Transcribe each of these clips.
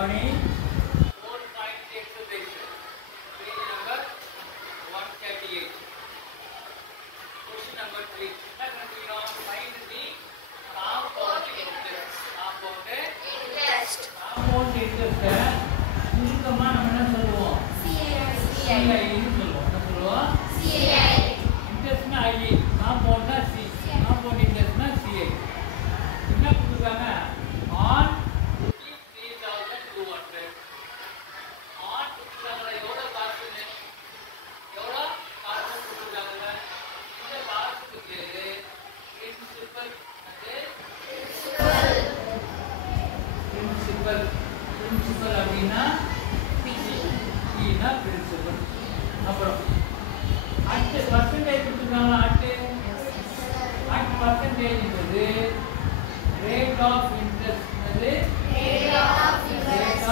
Gani, 490 exercise. Page number 138. Question number 3. Find the compound interest. Compound interest. Compound interest. சுருக்கமா நம்ம என்ன சொல்லுவோம்? CI ன்னு சொல்லுவோம். என்ன சொல்லுவோம்? CI. இன்ட்ரெஸ்ட்னா I. காம்பவுண்ட்னா C. காம்பவுண்ட் இன்ட்ரெஸ்ட்னா CI. என்ன கொடுத்தாங்க? on 3200. on கொடுத்தாங்க எவ்வளவு காசுன்னு? எவ்வளவு காசு கொடுத்தாங்க? இந்த காசுக்கு பேரு பிரின்சிபல். பிரின்சிபல் அப்படின்னா P னா பிரின்சிபல். அப்புறம் அட் பர்சன்டேஜ் கொடுத்துருக்காங்க. அட் பர்சன்டேஜ் என்பது rate of interest. Rate of interest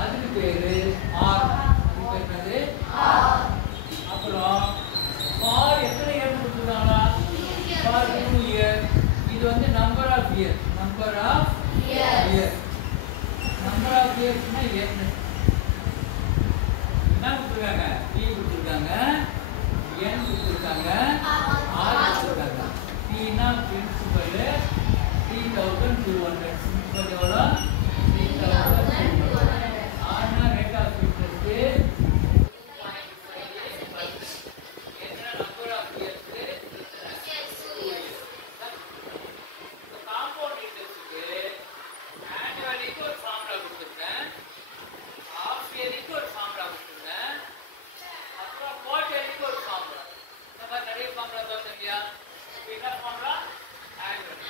அதுக்கு பேரு ஆர். இது என்னது? ஆர். அப்புறம் ஃபார் எத்தனை இயர் கொடுத்துருக்காங்களா? For 2 year. இது வந்து number of year. Number of year. Number of இயர்ஸ்னா என்ன கொடுத்துருக்காங்க? P கொடுத்துருக்காங்க, N கொடுத்துருக்காங்க, R கொடுத்துருக்காங்க. P னா பிரின்சிபல் 3200. பிரின்சிபல் எவ்வளோ? 3200. R னா ரேட் ஆஃப் இன்ட்ரெஸ்ட். என்ன நம்பர் ஆஃப் இயர்ஸ்? காம்பவுண்ட் இன்ட்ரெஸ்ட்க்கு ஆனுவலிக்கு ஒரு ஃபார்முலா கொடுத்துருக்கேன், ஹாஃப் இயர்லிக்கு ஒரு ஃபார்முலா கொடுத்துருக்கேன், அப்புறம் குவார்டர்லிக்கு ஒரு ஃபார்முலா. இந்த மாதிரி நிறைய ஃபார்முலா பார்த்தீங்க. என்ன ஃபார்முலா? ஆனுவல்.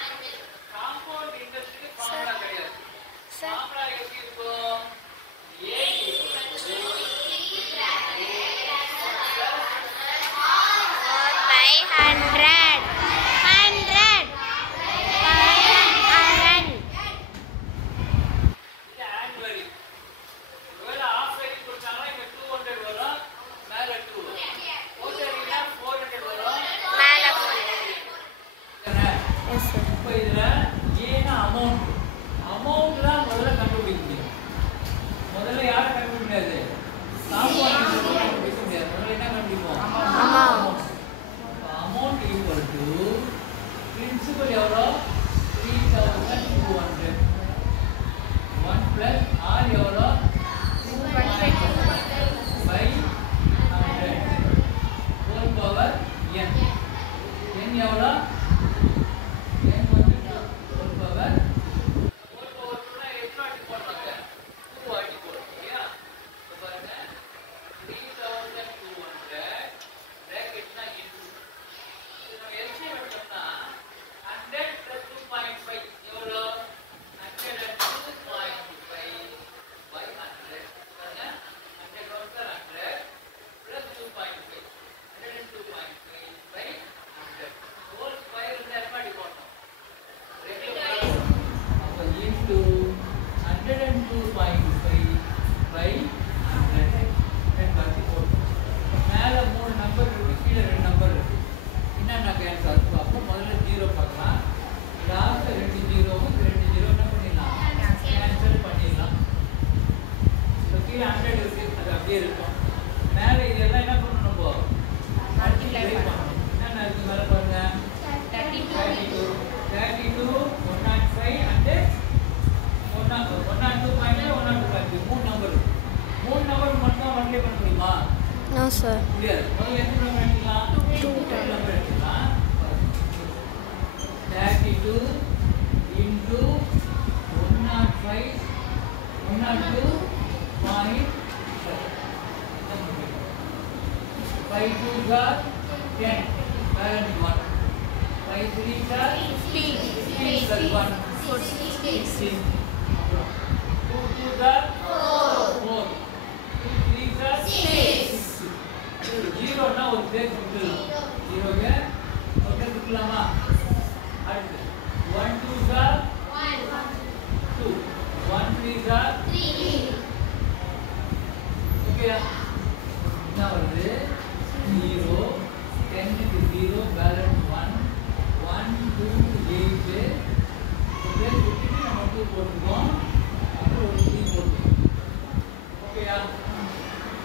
காம்பவுண்ட் இன்ட்ரெஸ்ட்க்கு ஃபார்முலா கிடையாது. ஃபார்முலா எப்படி இருக்கும்? A principal euro 3200. 1 plus R euro 2.500 whole power n. n euro n வந்து whole power 2 எத்தனை வாட்டி போடுறாங்க? 2 வாட்டி போடுறோம் இல்லையா? இப்போ பாருங்க 3200 bracketனா into. இது நம்ம LCM எடுத்தோம்னா 100 plus 2.5 எவ்வளோ? 102.5 by 100. பாருங்க 100 plus 100 plus 2.5 102.5 by 100 whole square இந்த எப்படி போடணும்? ரெகுலர் அப்ப into 102.5 by 100 ரெண்டு போடணும். மேல 3 நம்பர் இருக்கு, கீழே 2 நம்பர் இருக்கு. என்னென்ன கேன்சல் அப்போ முதல்ல 0 பார்க்கலாம். லாஸ்ட் 2 0வும் 2 0 என்ன பண்ணிடலாம்? கேன்சல் பண்ணிடலாம். இப்போ கீழே 100 இருக்கு, அது அப்படியே இருக்கும். மேலே இதெல்லாம் என்ன பண்ணணும்? நம்ம மல்டிப்ளை பண்ணணும். என்னென்ன இருக்கு மேலே பாருங்க? 32 105 and 102.5 102.5 மூணு நம்பர் இருக்கு. மூணு நம்பர் மட்டும் மல்டிப்ளை பண்ண முடியுமா? No sir. முடியாது. முதல்ல எத்தனை நம்பர் எடுக்கலாம்? 2 நம்பர் எடுக்கலாம். 32 into 105 102.5 5 2s are 10 balance 1 5 3s are 15 plus 1 16 2 2s are 4 2 3s are 6 0 னா ஒரு பேர் கொடுக்கலாம். 0 க்கு ஒரு பேர் கொடுக்கலாமா? அடுத்து 1 2s are 2 1 3s are 3. ஓகேயா? என்ன வருது? 0 10 க்கு 0 balance 1 1 2 8 பேர் கொடுத்துட்டு நம்ம 2 போட்டுருக்கோம், அப்புறம் ஒரு 3 போட்டுருக்கோம். ஓகேயா?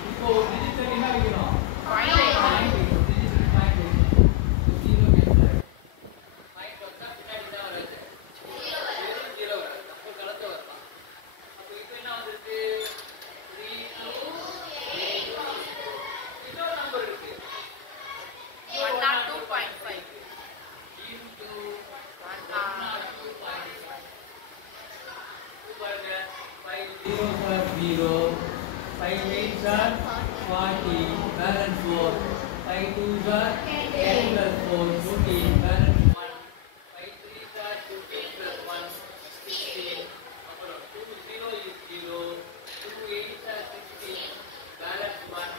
இப்போ ஒரு டிஜிட்டல் என்ன வைக்கணும்? பாயிண்ட் வைக்கணும். டிஜிட்டல் பாயிண்ட் வைக்கணும். 0 கேன்சல். பாயிண்ட் வந்தா பின்னாடி தான் வராது. 0 வராது. அப்போ கலந்து வரலாம். அப்போ இப்போ என்ன வந்துருக்கு? 3 2 இன்னொரு நம்பர் இருக்கு. 102.5 into 102.5. பாருங்க 5 zeros are 0, 5 8s are 40, balance 4, 5 2s are 10 plus 4, 14, balance 1, 5 3s are 15 plus 1, 16, அப்புறம் 2 0 is 0, 2 8s are 16, balance 1,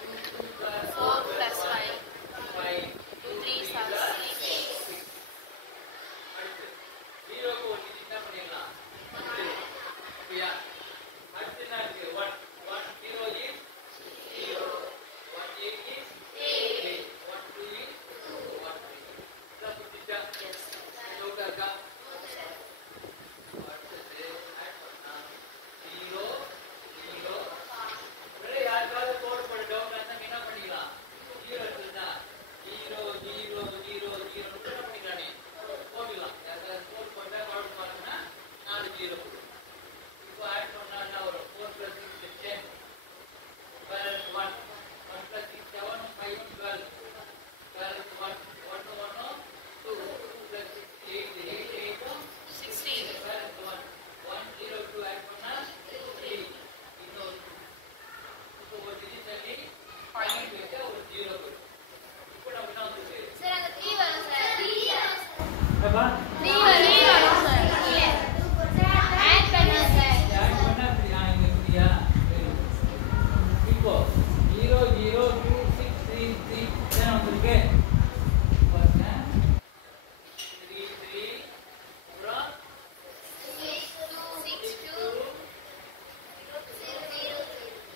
2 2s are 4 plus 1, 5, 2 3s are 6. அடுத்து 0 க்கு ஒரு டிஜிட் என்ன பண்ணிடலாம்? ஓகேயா? அடுத்து என்ன இருக்கு? 1 1 0 is 0, 1 8 is 8, 1 2 is 1 3. இதான் புரிஞ்சுச்சா? டவுட்டா இருக்கா? அடுத்தது ஆட் பண்ணா 0 0. ஒரே யாருக்காவது கோட் போட டவுட் இருந்தா என்ன பண்ணிக்கலாம்? 0 இருக்குன்னா 0 0 0 0 என்ன பண்ணிக்கலாம்? நீ போடலாம். யாராவது கோட் போட்டா கோட் பண்ணா 4 0 போடு. இப்போ ஆட் பண்ணா என்ன வரும்? 4 plus 6 is 10. Balance 1. 1 plus 6 7, 5 12. Balance 1 1 1 2. 2 plus 6 8 8 8 16 balance 1 1 0 2 add பண்ணா 3. இன்னொரு 2. இப்போ ஒரு டிஜிட்டலி பாயிண்ட் வச்சா ஒரு 0 வரும். இப்போ நம்ம என்ன வந்துச்சு? சார் அந்த 3 வரும் சார். 3 அப்பா 3 வரும் சார். ஆட் பண்ணுங்க சார். ஆட் பண்ணா 3 இங்க புரியா? இப்போ 0 0 2 6 3 3 என்ன வந்திருக்கு? பாருங்க 3 3 அப்புறம்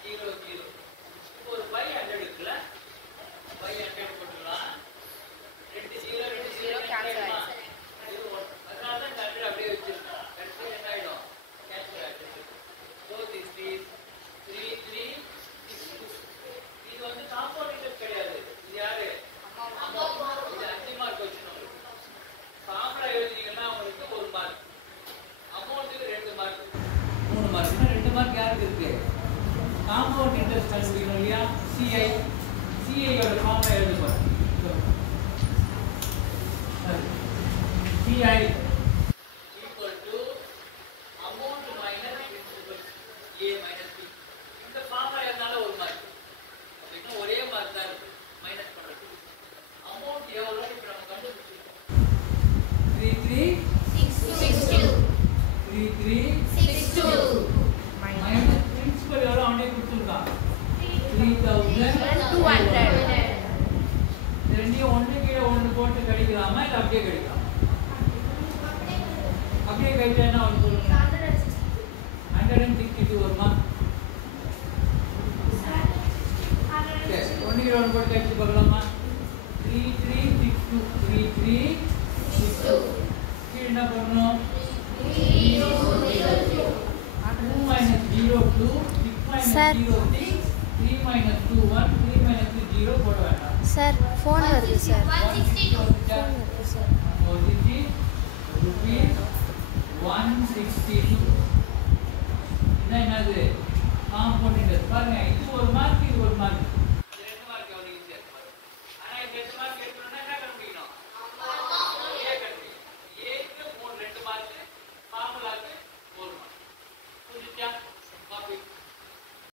0 0. இப்போ ஒரு 500 இருக்குல்ல? 500 போட்டுக்கலாம். 2 0 2 0 cancel ஆயிடுமா? ஆயிடுச்சு. இது 1. அதனால தான் 100 அப்படியே வச்சிருக்கோம். கடைசியா என்ன ஆயிடும்? கேன்சல் ஆயிடுச்சு. So this is 3 3 6 2. இது வந்து காம்பவுண்ட் இன்டர்ஸ் கிடையாது. இது யாரு? அமௌண்ட். இது 5 மார்க் வச்சுக்கணும். ஃபார்முலா எழுதினீங்கன்னா உங்களுக்கு 1 மார்க். அமௌண்ட்டுக்கு 2 மார்க். 3 மார்க். 2 மார்க் யாருக்கு இருக்கு? காம்பவுண்ட் இன்ட்ரெஸ்ட் கண்டுபிடிக்கணும் இல்லையா? CI CI ஓட ஃபார்முலா எழுத போறேன். CI equal to amount minus principal A minus B. இந்த ஃபார்முலா இருந்தால 1 மார்க். அப்படின்னா ஒரே மார்க் தான் இருக்கு மைனஸ் பண்றது. அமௌண்ட் எவ்வளவு இப்ப நம்ம கண்டுபிடிச்சிருக்கோம். 33 62 33 62 மைனஸ் பிரின்சிபல் எவ்வளவு அவனே கொடுத்துருக்கான்? 200 ரெண்டையும் ஒன்று கீழே ஒன்று போட்டு கழிக்கலாமா இல்லை அப்படியே கழிக்கலாம்? அப்படியே கழிச்சா என்ன ஒன்று சொல்லுங்க? 162 வருமா? சரி, ஒன்று கீழே ஒன்று போட்டு கழிச்சு பார்க்கலாமா? 3362 3362 கீழே என்ன பண்ணணும்? 2 minus 0 2 6 minus Sir. 0 6 3 minus 2 1 3 minus 2 0 போட வேண்டாம். சார் ஃபோன் வருது சார். 162 ஃபோன் வருது சார். rupees 162. இதான் என்னது? Compound interest. பாருங்க இது ஒரு மார்க், இது ஒரு மார்க். இது 2 மார்க் எவ்வளவு ஈஸியா இருக்கு பாருங்க. ஆனா இந்த 2 மார்க் எடுக்கணும்னா என்ன கண்டுபிடிக்கணும்? A கண்டுபிடிக்கணும். A க்கு 2 மார்க், ஃபார்முலாக்கு